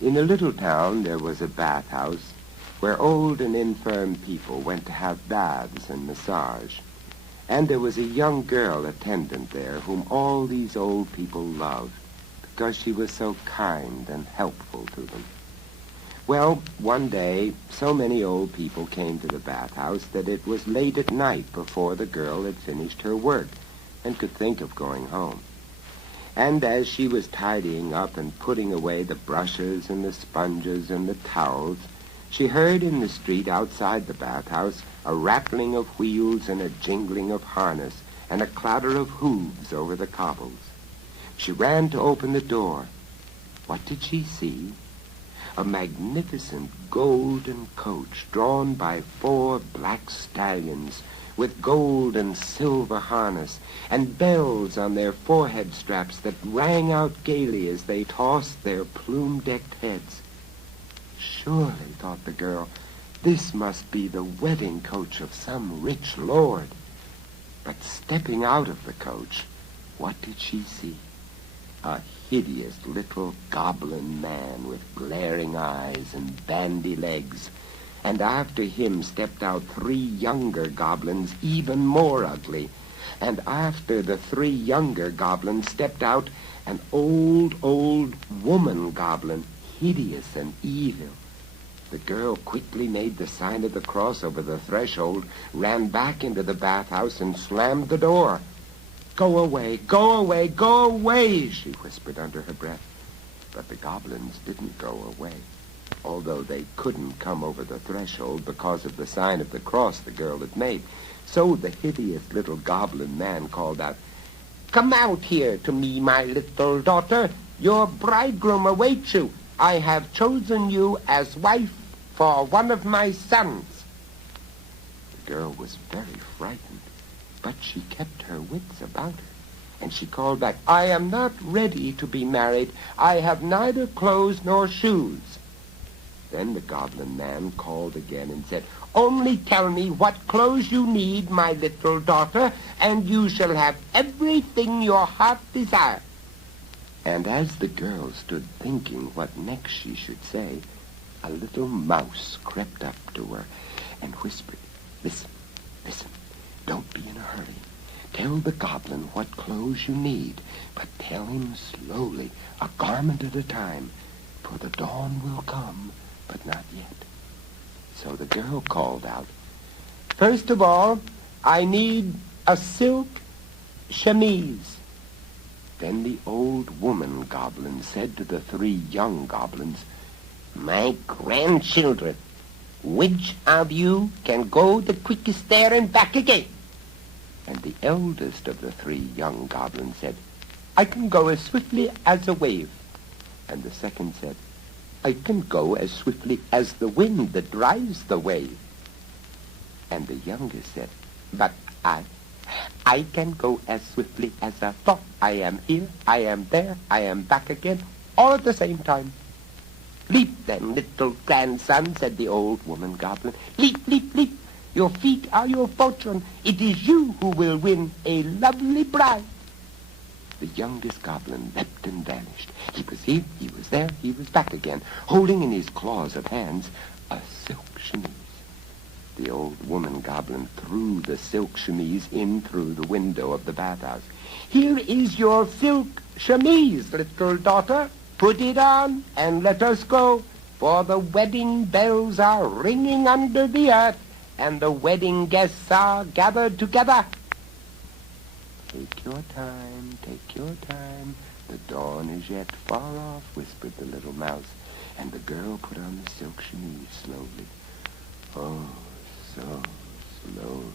In a little town there was a bathhouse where old and infirm people went to have baths and massage. And there was a young girl attendant there whom all these old people loved because she was so kind and helpful to them. Well, one day, so many old people came to the bathhouse that it was late at night before the girl had finished her work and could think of going home. And as she was tidying up and putting away the brushes and the sponges and the towels, she heard in the street outside the bathhouse a rattling of wheels and a jingling of harness and a clatter of hooves over the cobbles. She ran to open the door. What did she see? A magnificent golden coach drawn by 4 black stallions with gold and silver harness and bells on their forehead straps that rang out gaily as they tossed their plume-decked heads. Surely, thought the girl, this must be the wedding coach of some rich lord. But stepping out of the coach, what did she see? A hideous little goblin man with glaring eyes and bandy legs, and after him stepped out 3 younger goblins even more ugly, and after the 3 younger goblins stepped out an old woman goblin, hideous and evil. The girl quickly made the sign of the cross over the threshold, ran back into the bathhouse, and slammed the door. "Go away, go away, go away," she whispered under her breath. But the goblins didn't go away, although they couldn't come over the threshold because of the sign of the cross the girl had made. So the hideous little goblin man called out, "Come out here to me, my little daughter. Your bridegroom awaits you. I have chosen you as wife for one of my sons." The girl was very frightened, but she kept her wits about her, and she called back, "I am not ready to be married. I have neither clothes nor shoes." Then the goblin man called again and said, "Only tell me what clothes you need, my little daughter, and you shall have everything your heart desires." And as the girl stood thinking what next she should say, a little mouse crept up to her and whispered, "Listen, listen. Don't be in a hurry. Tell the goblin what clothes you need, but tell him slowly, a garment at a time, for the dawn will come, but not yet." So the girl called out, "First of all, I need a silk chemise." Then the old woman goblin said to the 3 young goblins, "My grandchildren, which of you can go the quickest there and back again?" And the eldest of the 3 young goblins said, "I can go as swiftly as a wave." And the second said, "I can go as swiftly as the wind that drives the wave." And the youngest said, "But I can go as swiftly as a thought. I am here, I am there, I am back again, all at the same time." "Leap then, little grandson," said the old woman goblin. "Leap, leap, leap. Your feet are your fortune. It is you who will win a lovely bride." The youngest goblin leapt and vanished. He was here, he was there, he was back again, holding in his claws of hands a silk chemise. The old woman goblin threw the silk chemise in through the window of the bathhouse. "Here is your silk chemise, little daughter. Put it on and let us go, for the wedding bells are ringing under the earth, and the wedding guests are gathered together." "Take your time, take your time. The dawn is yet far off," whispered the little mouse, and the girl put on the silk chemise slowly. Oh, so slowly.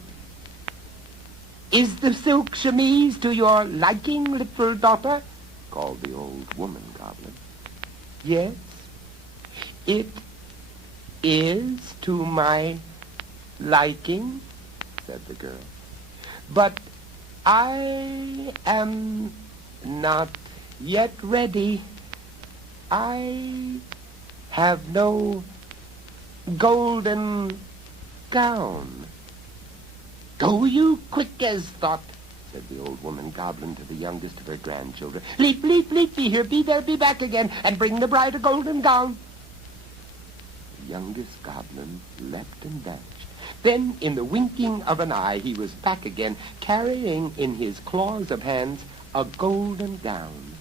"Is the silk chemise to your liking, little daughter?" called the old woman goblin. "Yes, it is to my liking," said the girl. "But I am not yet ready. I have no golden gown." "Go you quick as thought," said the old woman goblin to the youngest of her grandchildren. "Leap, leap, leap, be here, be there, be back again, and bring the bride a golden gown." The youngest goblin leapt and vanished. Then, in the winking of an eye, he was back again, carrying in his claws of hands a golden gown.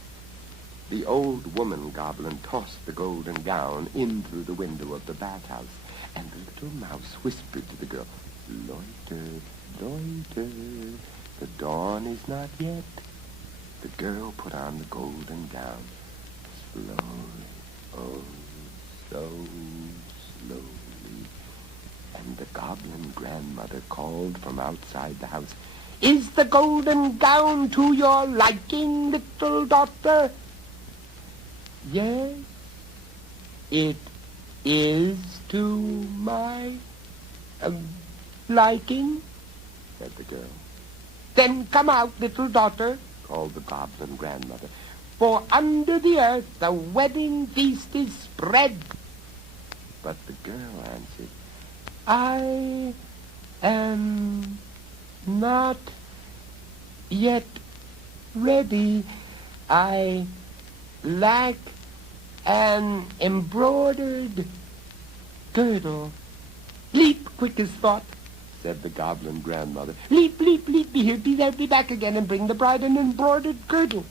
The old woman goblin tossed the golden gown in through the window of the bathhouse, and the little mouse whispered to the girl, "Loiter, loiter, the dawn is not yet." The girl put on the golden gown, slowly, oh, so slowly, and the goblin grandmother called from outside the house, "Is the golden gown to your liking, little daughter?" "Yes, it is to my liking," said the girl. "Then come out, little daughter," called the goblin grandmother, "for under the earth the wedding feast is spread." But the girl answered, "I am not yet ready. I lack an embroidered girdle." "Leap, quick as thought," said the goblin grandmother. "Leap, leap, leap, be here, be there, be back again, and bring the bride an embroidered girdle."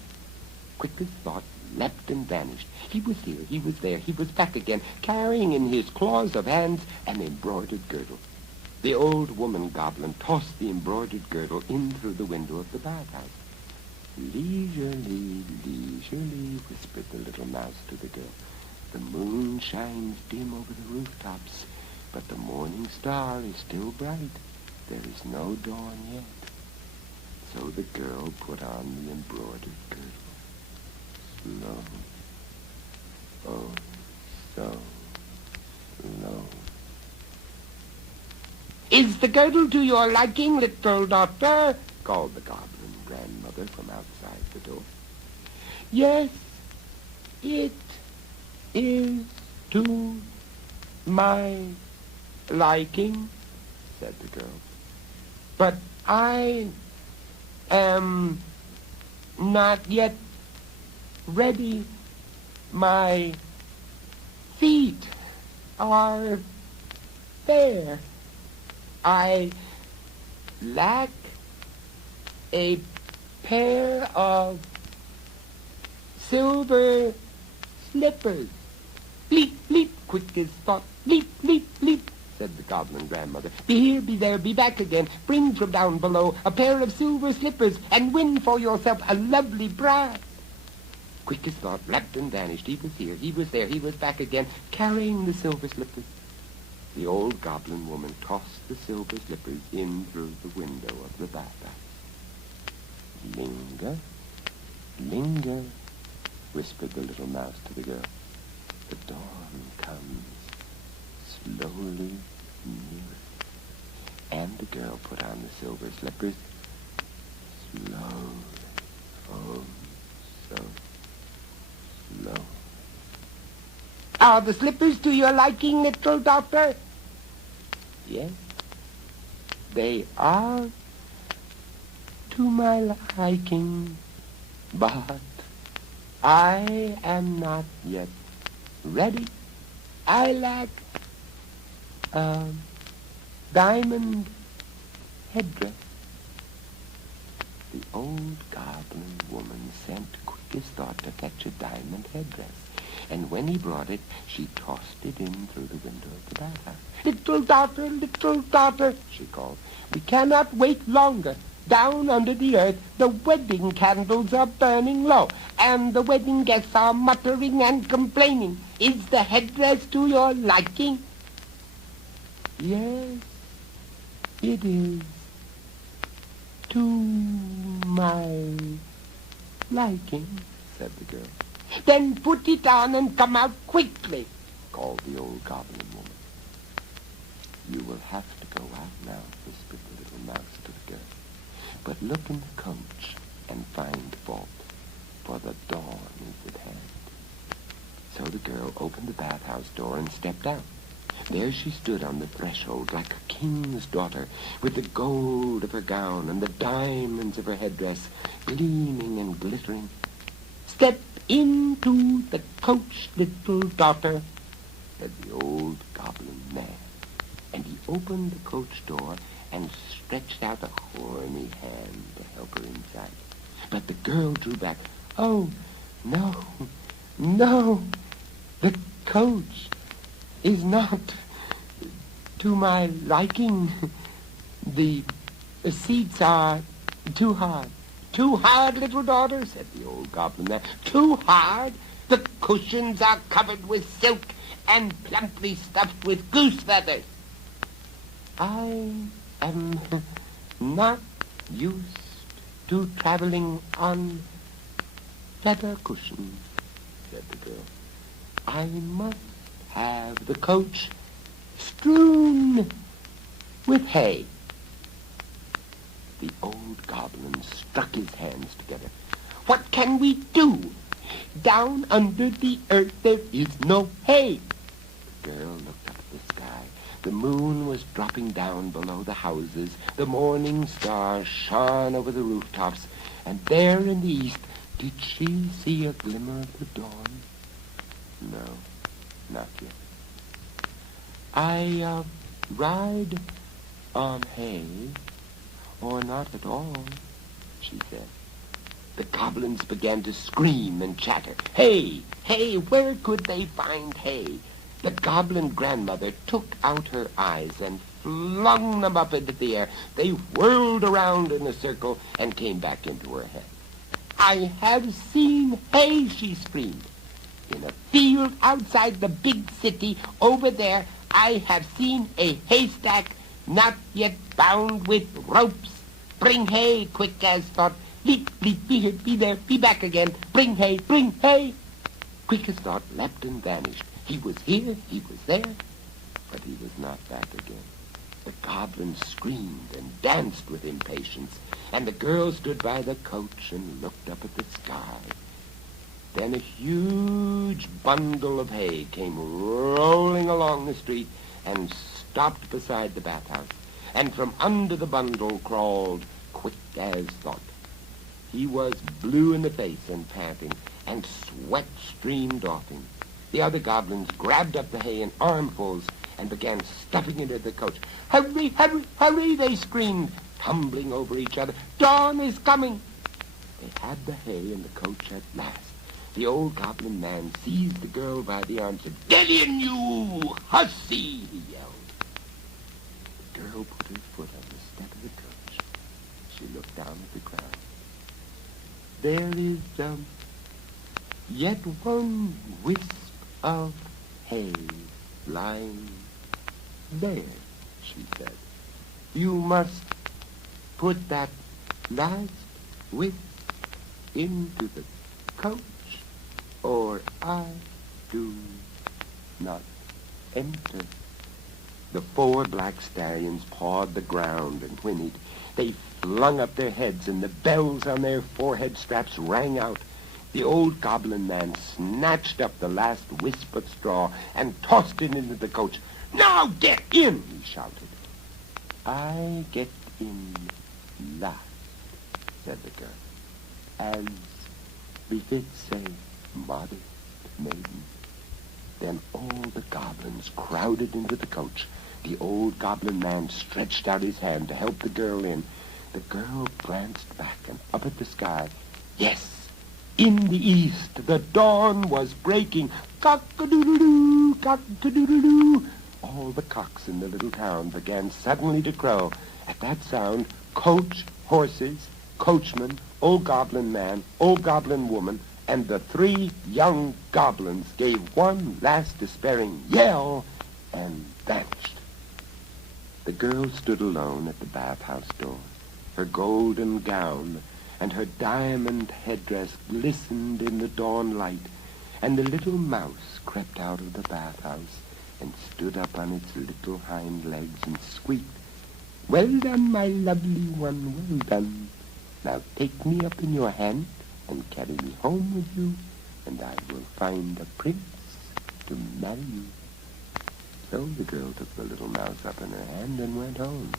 Quick as thought leapt and vanished. He was here, he was there, he was back again, carrying in his claws of hands an embroidered girdle. The old woman goblin tossed the embroidered girdle in through the window of the bathhouse. "Leisurely, leisurely," whispered the little mouse to the girl. "The moon shines dim over the rooftops, but the morning star is still bright. There is no dawn yet." So the girl put on the embroidered girdle. Slow, oh, so slow. "Is the girdle to your liking, little daughter?" called the goblin grandmother from outside the door. "Yes, it is to my liking," said the girl. "But I am not yet ready. My feet are bare. I lack a pair of silver slippers." "Leap, leap, quick as thought, leap, leap, leap," said the goblin grandmother. "Be here, be there, be back again. Bring from down below a pair of silver slippers and win for yourself a lovely bride." Quick as thought leapt and vanished. He was here, he was there, he was back again, carrying the silver slippers. The old goblin woman tossed the silver slippers in through the window of the bathhouse. "Linger, linger," whispered the little mouse to the girl. "The dawn comes slowly nearer." And the girl put on the silver slippers slowly, oh, so slow. "Are the slippers to your liking, little daughter?" "Yes, they are to my liking, but I am not yet ready. I lack a diamond headdress." The old goblin woman sent quick as thought to fetch a diamond headdress, and when he brought it, she tossed it in through the window of the bathhouse. Little daughter," she called, "we cannot wait longer. Down under the earth, the wedding candles are burning low, and the wedding guests are muttering and complaining. Is the headdress to your liking?" "Yes, it is to my liking," said the girl. "Then put it on and come out quickly," called the old goblin woman. "You will have to go out now," whispered the little mouse to the girl. "But look in the coach and find fault, for the dawn is at hand." So the girl opened the bathhouse door and stepped out. There she stood on the threshold like a king's daughter, with the gold of her gown and the diamonds of her headdress gleaming and glittering. "Step into the coach, little daughter," said the old goblin man. And he opened the coach door and stretched out a horny hand to help her inside. But the girl drew back. "Oh, no, no, the coach is not to my liking. The seats are too hard." "Too hard, little daughter," said the old goblin man. "Too hard? The cushions are covered with silk and plumply stuffed with goose feathers." "I am not used to traveling on feather cushions," said the girl. "I must have the coach strewn with hay." The old goblin struck his hands together. "What can we do? Down under the earth there is no hay." The girl looked up at the sky. The moon was dropping down below the houses. The morning stars shone over the rooftops. And there in the east, did she see a glimmer of the dawn? No, not yet. "I ride on hay, or not at all," she said. The goblins began to scream and chatter. Hay! Hay! Where could they find hay? The goblin grandmother took out her eyes and flung them up into the air. They whirled around in a circle and came back into her head. "I have seen hay," she screamed. "In a field outside the big city over there, I have seen a haystack not yet bound with ropes. Bring hay, quick as thought. Leap, leap, be here, be there, be back again. Bring hay, bring hay." Quick as thought leapt and vanished. He was here, he was there, but he was not back again. The goblin screamed and danced with impatience, and the girl stood by the coach and looked up at the sky. Then a huge bundle of hay came rolling along the street and stopped beside the bathhouse, and from under the bundle crawled Quick as Thought. He was blue in the face and panting, and sweat streamed off him. The other goblins grabbed up the hay in armfuls and began stuffing it into the coach. "Hurry, hurry, hurry," they screamed, tumbling over each other. "Dawn is coming." They had the hay in the coach at last. The old goblin man seized the girl by the arm and said, "Get in, you hussy!" he yelled. The girl put her foot on the step of the coach. She looked down at the ground. "There is yet one wisp of hay lying there," she said. "You must put that last wisp into the coach, or I do not enter." The 4 black stallions pawed the ground and whinnied. They flung up their heads, and the bells on their forehead straps rang out. The old goblin man snatched up the last wisp of straw and tossed it into the coach. "Now get in!" he shouted. "I get in last," said the girl, "as befits a modest maiden." Then all the goblins crowded into the coach. The old goblin man stretched out his hand to help the girl in. The girl glanced back and up at the sky. Yes, in the east, the dawn was breaking. Cock-a-doodle-doo, cock-a-doodle-doo. All the cocks in the little town began suddenly to crow. At that sound, coach, horses, coachman, old goblin man, old goblin woman, and the 3 young goblins gave one last despairing yell and vanished. The girl stood alone at the bathhouse door. Her golden gown and her diamond headdress glistened in the dawn light, and the little mouse crept out of the bathhouse and stood up on its little hind legs and squeaked, "Well done, my lovely one, well done. Now take me up in your hand and carry me home with you, and I will find a prince to marry you." So the girl took the little mouse up in her hand and went home.